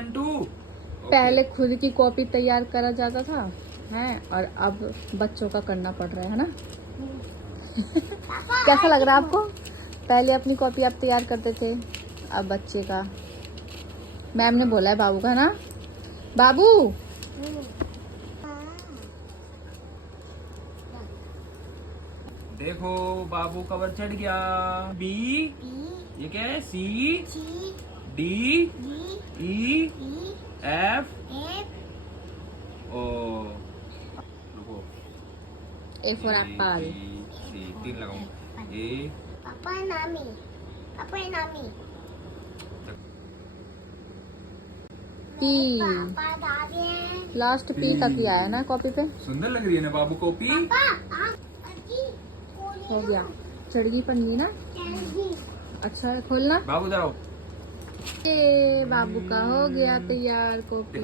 1 2। पहले खुद की कॉपी तैयार करा जाता था है, और अब बच्चों का करना पड़ रहा है ना। कैसा लग रहा है आपको? पहले अपनी कॉपी आप तैयार करते थे, अब बच्चे का। मैम ने बोला है बाबू का ना, बाबू। देखो बाबू कवर चढ़ गया। बी, ये क्या है? सी, डी, ई, एफ, ओ। रुको, ए फॉर एप्पल। सी 3 लगाऊंगा। ए, पापा नामी पी, पापा दादी लास्ट पी तक ही आया ना कॉपी पे। सुंदर लग रही है ना बाबू कॉपी। हो गया, चढ़गी पन्नी ना। अच्छा है, खोलना। बाबू जाओ। ये बाबू का हो गया तैयार कॉपी।